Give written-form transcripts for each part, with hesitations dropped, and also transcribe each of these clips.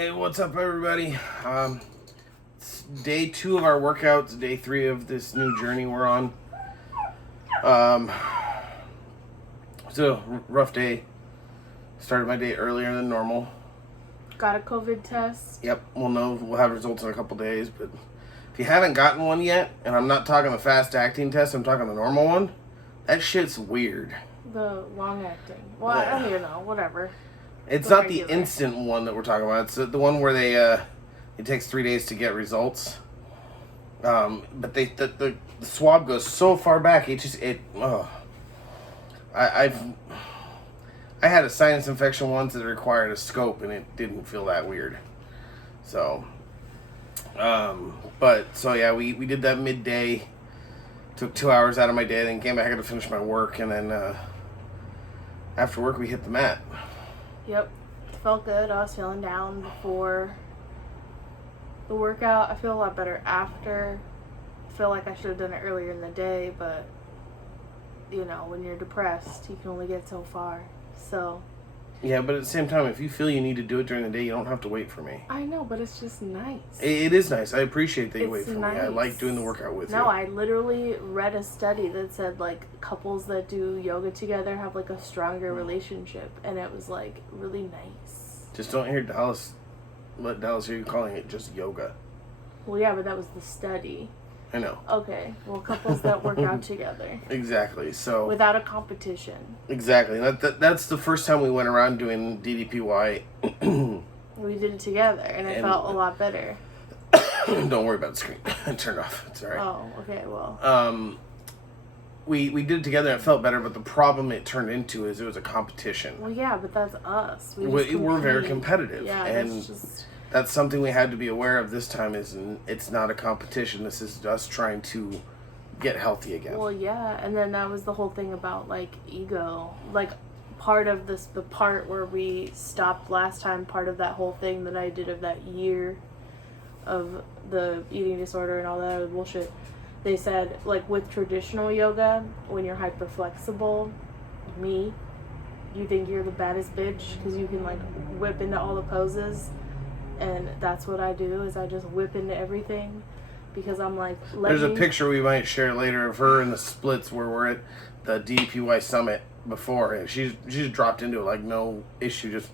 Hey, what's up, everybody? It's day 2 of our workouts, day 3 of this new journey we're on. It's a rough day. Started my day earlier than normal. Got a COVID test. Yep, we'll have results in a couple days, but if you haven't gotten one yet, and I'm not talking the fast acting test, I'm talking the normal one, that shit's weird. The long acting. Well, I don't even know. Whatever. It's The not the regular. instant one that we're talking about. It's the one where it takes 3 days to get results. But the swab goes so far back. I had a sinus infection once that required a scope, and it didn't feel that weird. So, we did that midday. Took 2 hours out of my day, then came back to finish my work, and then after work we hit the mat. Yep. Felt good. I was feeling down before the workout. I feel a lot better after. I feel like I should have done it earlier in the day, but you know, when you're depressed, you can only get so far. So. Yeah, but at the same time, if you feel you need to do it during the day, you don't have to wait for me. I know, but it's just nice. It is nice. I appreciate that you wait It's for me. I nice. like doing the workout with you. No, I literally read a study that said like couples that do yoga together have like a stronger relationship, and it was like really nice. Just don't hear Dallas. Let Dallas hear you calling it just yoga. Well, yeah, but that was the study. I know. Okay, well, couples that work out together Exactly. So. without a competition. Exactly. That's the first time we went around doing DDPY. We did it together, and it felt a lot better. Don't worry about the screen. Turn it off. It's alright. Oh, okay, well. We did it together and it felt better, but the problem it turned into is it was a competition. Well, yeah, but that's us. We're very competitive. Yeah, and that's just. That's something we had to be aware of this time. It's not a competition. This is us trying to get healthy again. Well, yeah, and then that was the whole thing about like ego. Like part of this, the part where we stopped last time, part of that whole thing that I did of that year of the eating disorder and all that other bullshit. They said like with traditional yoga, when you're hyper flexible, you think you're the baddest bitch because you can like whip into all the poses. And that's what I do, is I just whip into everything because I'm like, There's a picture we might share later of her in the splits where we're at the DPY summit before, and she's dropped into it like no issue. Just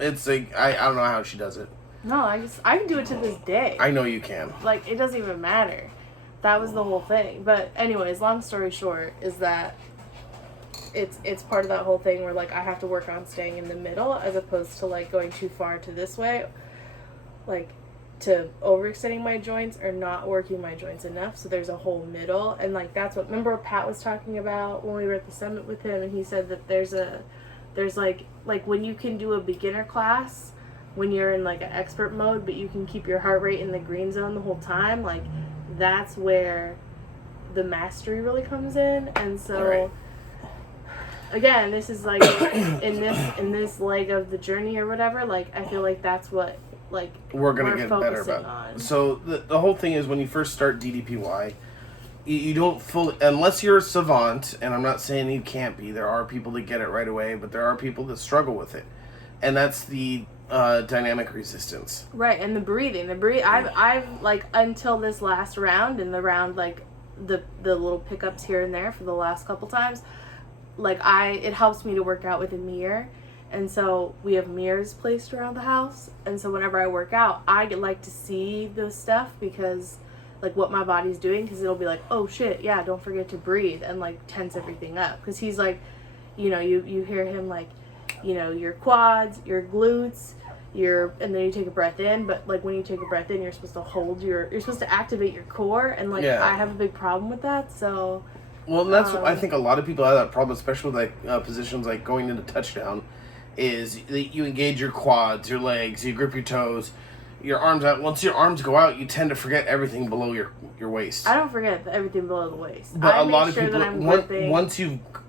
it's like I don't know how she does it. No, I can do it to this day. I know you can. Like it doesn't even matter. That was the whole thing. But anyways, long story short is that it's part of that whole thing where like I have to work on staying in the middle as opposed to like going too far to this way. Like to overextending my joints or not working my joints enough, so there's a whole middle. And like that's what, remember Pat was talking about when we were at the summit with him, and he said that there's like when you can do a beginner class when you're in like an expert mode, but you can keep your heart rate in the green zone the whole time, like that's where the mastery really comes in. And so Right. Again, this is like in this leg of the journey or whatever, like I feel like that's what like we're gonna get better about. On. So the whole thing is when you first start DDPY, you don't fully, unless you're a savant, and I'm not saying you can't be. There are people that get it right away, but there are people that struggle with it, and that's the dynamic resistance. Right, and the breathing. I've like until this last round, and the round like the little pickups here and there for the last couple times, like it helps me to work out with a mirror. And so we have mirrors placed around the house. And so whenever I work out, I like to see the stuff because like what my body's doing, because it'll be like, oh shit, yeah, don't forget to breathe, and like tense everything up. Because he's like, you know, you hear him like, you know, your quads, your glutes, and then you take a breath in. But like when you take a breath in, you're supposed to you're supposed to activate your core. And like I have a big problem with that. So. Well, and that's what I think a lot of people have that problem, especially with like positions like going into touchdown. Is that you engage your quads, your legs, you grip your toes, your arms out. Once your arms go out, you tend to forget everything below your waist. I don't forget everything below the waist. But I a lot of sure people,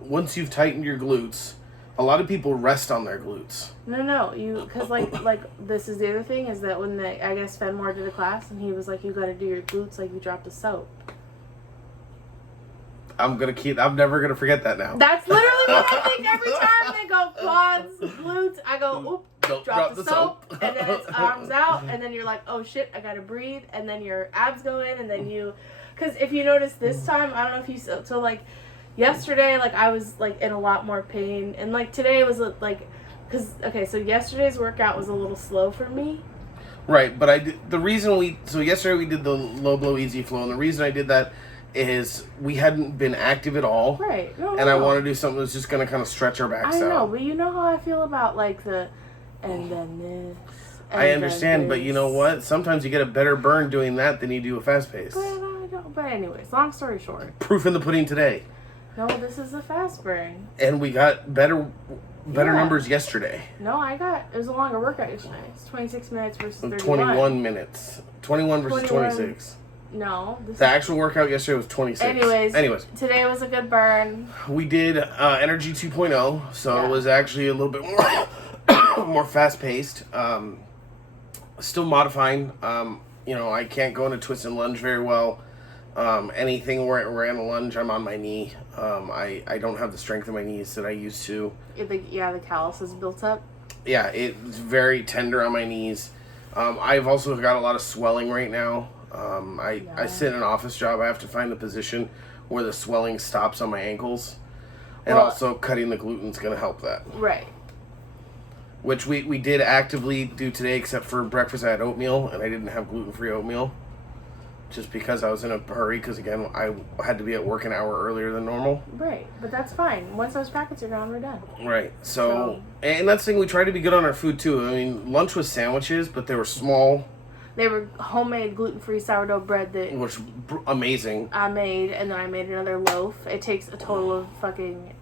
once you've tightened your glutes, a lot of people rest on their glutes. No, because like this is the other thing, is that when I guess Fenmore did a class and he was like, you got to do your glutes like you dropped a soap. I'm never gonna forget that now. That's literally what I think every time they go quads, glutes. I go, oop. Drop the soap, and then it's arms out, and then you're like, oh shit, I gotta breathe, and then your abs go in, and then because if you notice this time, I don't know if you, so like, yesterday, like, I was, like, in a lot more pain, and, like, today was, like, so yesterday's workout was a little slow for me. Right, but yesterday we did the low blow easy flow, and the reason I did that is we hadn't been active at all. Right. And I want to do something that's just going to kind of stretch our backs out. I know, but you know how I feel about, like, and then this. I understand, but you know what? Sometimes you get a better burn doing that than you do a fast pace. But anyways, long story short. Proof in the pudding today. No, this is a fast burn. And we got better numbers yesterday. No, it was a longer workout yesterday. It's 26 minutes versus 31. 21 minutes. 21 versus 26. No. The actual workout yesterday was 26. Anyways. Today was a good burn. We did Energy 2.0, so it was actually a little bit more more fast-paced. Still modifying. I can't go into twist and lunge very well. Anything where we're in a lunge, I'm on my knee. I don't have the strength in my knees that I used to. The callus is built up. Yeah, it's very tender on my knees. I've also got a lot of swelling right now. I sit in an office job. I have to find the position where the swelling stops on my ankles. And also cutting the gluten's going to help that. Right. Which we did actively do today, except for breakfast I had oatmeal, and I didn't have gluten-free oatmeal. Just because I was in a hurry, because again, I had to be at work an hour earlier than normal. Right, but that's fine. Once those packets are gone, we're done. Right, so and that's the thing, we try to be good on our food too. I mean, lunch was sandwiches, but they were small. They were homemade gluten-free sourdough bread which amazing. I made, and then I made another loaf. It takes a total of fucking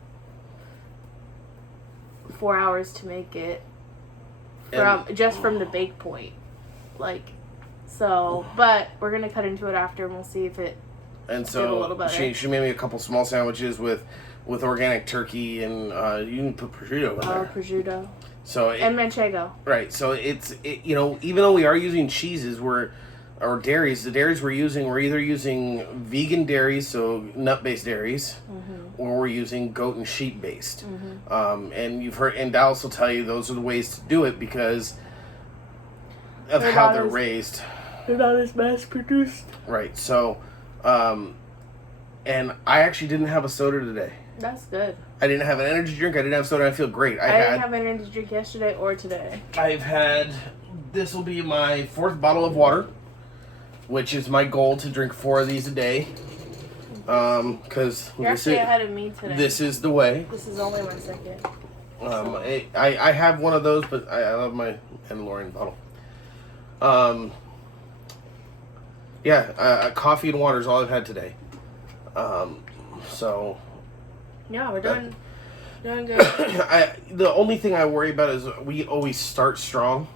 4 hours to make it. From the bake point. But we're going to cut into it after and we'll see if it did a little better. She made me a couple small sandwiches with organic turkey and you can put prosciutto in there. Prosciutto. And manchego. Right. So even though we are using cheeses, or dairies, the dairies we're either using vegan dairies, so nut-based dairies, or we're using goat and sheep-based. And you've heard, and Dallas will tell you those are the ways to do it because of how they're raised. They're not as mass-produced. Right. So, and I actually didn't have a soda today. That's good. I didn't have an energy drink. I didn't have soda. I feel great. I didn't have an energy drink yesterday or today. This will be my 4th bottle of water, which is my goal to drink 4 of these a day. Because you're actually ahead of me today. This is the way. This is only my second. I have one of those, but I love my Lauren bottle. Coffee and water is all I've had today. Yeah, we're doing good. The only thing I worry about is we always start strong,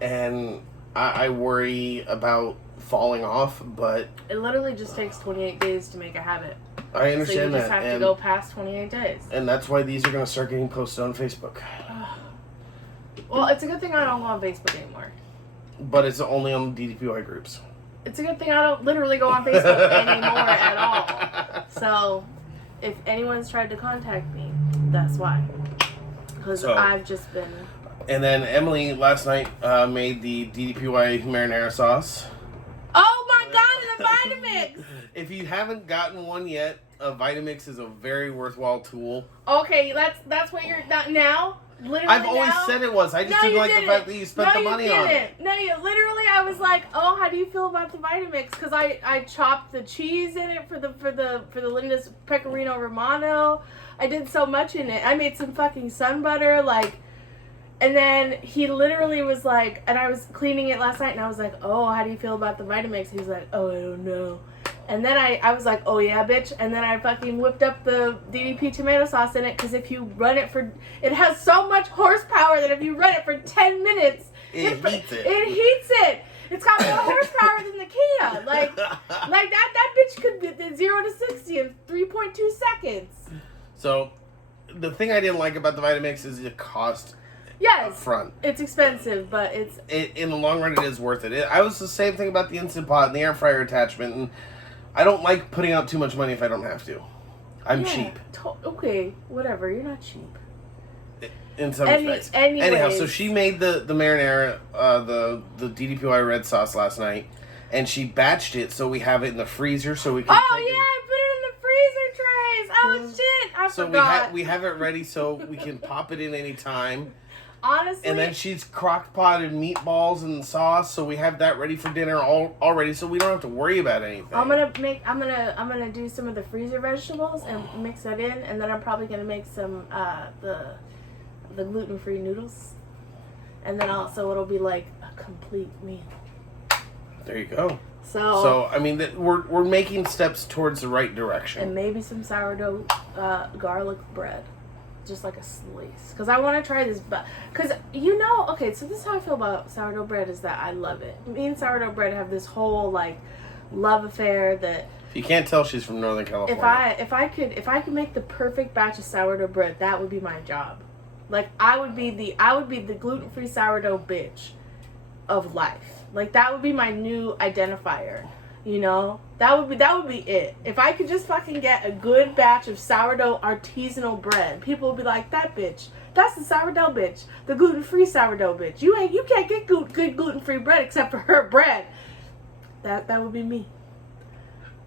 and I worry about falling off. But it literally just takes 28 days to make a habit. I understand that. So you just have to go past 28 days. And that's why these are going to start getting posted on Facebook. Well, it's a good thing I don't go on Facebook anymore. But it's only on DDPY groups. It's a good thing I don't literally go on Facebook anymore at all. So, if anyone's tried to contact me, that's why. Because I've just been... And then Emily last night made the DDPY marinara sauce. Oh my god, and the Vitamix! If you haven't gotten one yet, a Vitamix is a very worthwhile tool. Okay, that's what you're... Not now? Literally I've always said it was. I just didn't like the fact that you spent the money on it. No, literally, I was like, oh, how do you feel about the Vitamix? Because I chopped the cheese in it for the Linda's Pecorino Romano. I did so much in it. I made some fucking sun butter, and then he literally was like, and I was cleaning it last night, and I was like, oh, how do you feel about the Vitamix? He's like, oh, I don't know. And then I was like, oh yeah, bitch. And then I fucking whipped up the DDP tomato sauce in it because if you run it it has so much horsepower that if you run it for 10 minutes, it heats it. It heats it. It's got more horsepower than the Kia. Like that bitch could be 0 to 60 in 3.2 seconds. So, the thing I didn't like about the Vitamix is the cost. Yes, up front. It's expensive, but in the long run it is worth it. I was the same thing about the Instant Pot and the air fryer attachment, and I don't like putting out too much money if I don't have to. I'm cheap. Okay, whatever. You're not cheap. In some respects. Anyhow, so she made the marinara, the DDPY red sauce last night, and she batched it so we have it in the freezer so we can. Oh yeah, I put it in the freezer trays. Oh shit, I forgot. So we have it ready so we can pop it in any time. Honestly. And then she's crock potted meatballs and sauce, so we have that ready for dinner already, so we don't have to worry about anything. I'm gonna do some of the freezer vegetables and mix that in, and then I'm probably gonna make some the gluten-free noodles, and then also it'll be like a complete meal. There you go. So I mean, we're making steps towards the right direction. And maybe some sourdough garlic bread, just like a slice, because I want to try this. But because okay, so this is how I feel about sourdough bread is that I love it. Me and sourdough bread have this whole like love affair that. If you can't tell, she's from Northern California. If I could make the perfect batch of sourdough bread, that would be my job. Like I would be the gluten-free sourdough bitch of life. Like that would be my new identifier. That would be it. If I could just fucking get a good batch of sourdough artisanal bread, people would be like, that bitch. That's the sourdough bitch. The gluten-free sourdough bitch. You can't get good gluten-free bread except for her bread. That would be me.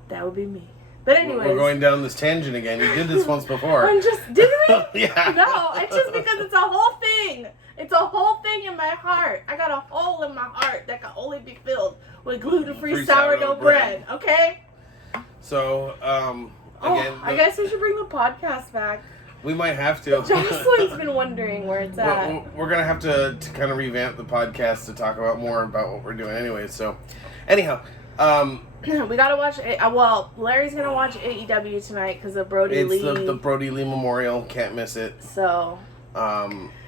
That would be me. But anyways, we're going down this tangent again. You did this once before. Did we? Yeah. No, it's just because it's a whole thing. It's a whole thing in my heart. I got a hole in my heart that can only be filled with gluten-free sourdough bread. Okay? So, again... I guess we should bring the podcast back. We might have to. Jocelyn's been wondering where it's at. We're going to have to kind of revamp the podcast to talk about more about what we're doing anyway. So, anyhow... we gotta watch. Larry's gonna watch AEW tonight because of Brody Lee. It's the Brody Lee Memorial. Can't miss it. So,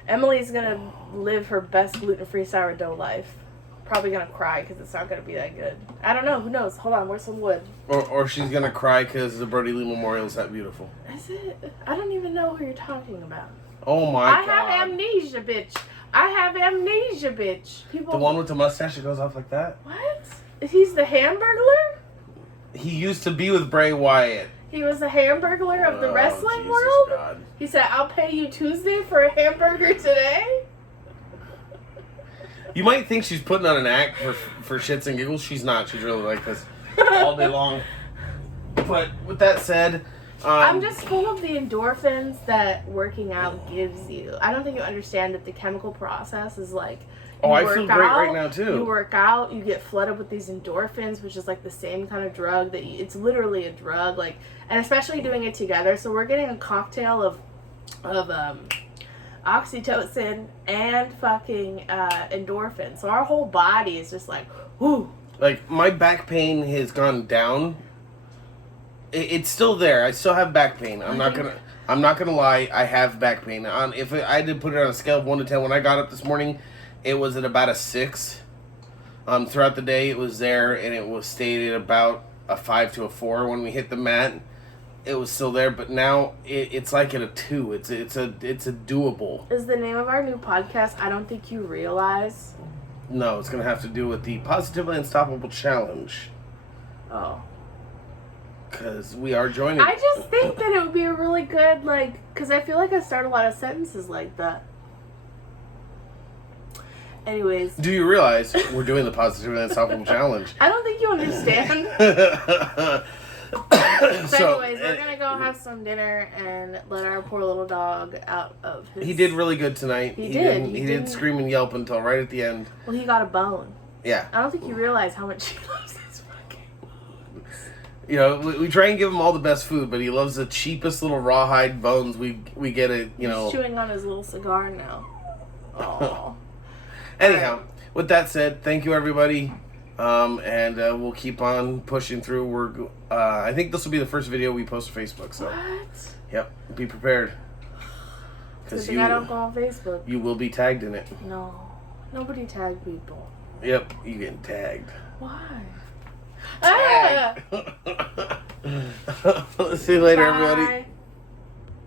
Emily's gonna live her best gluten-free sourdough life. Probably gonna cry because it's not gonna be that good. I don't know. Who knows? Hold on. Where's some wood? Or she's gonna cry because the Brody Lee Memorial is that beautiful. Is it? I don't even know who you're talking about. Oh my God! I have amnesia, bitch. People. The one with the mustache that goes off like that. What? He's the Hamburglar? He used to be with Bray Wyatt. He was the Hamburglar of the wrestling Jesus world? God. He said, I'll pay you Tuesday for a hamburger today? You might think she's putting on an act for shits and giggles. She's not. She's really like this all day long. But with that said... I'm just full of the endorphins that working out gives you. I don't think you understand that the chemical process is like... I feel great right now, too. You work out, you get flooded with these endorphins, which is like the same kind of drug that it's literally a drug, like, and especially doing it together. So we're getting a cocktail of oxytocin and fucking endorphins. So our whole body is just like, whoo. Like, my back pain has gone down. It's still there. I still have back pain. I'm not gonna lie. I have back pain. If I had to put it on a scale of 1 to 10, when I got up this morning, it was at about a 6. Throughout the day, it was there, and it was stayed at about a 5 to a 4. When we hit the mat, it was still there, but now it's like at a 2. It's a doable. Is the name of our new podcast? I don't think you realize. No, it's gonna have to do with the Positively Unstoppable Challenge. Oh. Because we are joining. I just think that it would be a really good because I feel like I start a lot of sentences like that. Anyways. Do you realize we're doing the Positively Unstoppable Challenge? I don't think you understand. So anyways, we're going to go have some dinner and let our poor little dog out of his... He did really good tonight. He didn't scream and yelp until right at the end. Well, he got a bone. Yeah. I don't think you realize how much he loves his fucking... You know, we try and give him all the best food, but he loves the cheapest little rawhide bones we get at, He's chewing on his little cigar now. Oh. Anyhow, with that said, thank you everybody, and we'll keep on pushing through. I think this will be the first video we post to Facebook. So, what? Yep, be prepared. Because I don't go on Facebook. You will be tagged in it. No, nobody tagged people. Yep, you getting tagged. Why? Tag. See you later, Bye. everybody.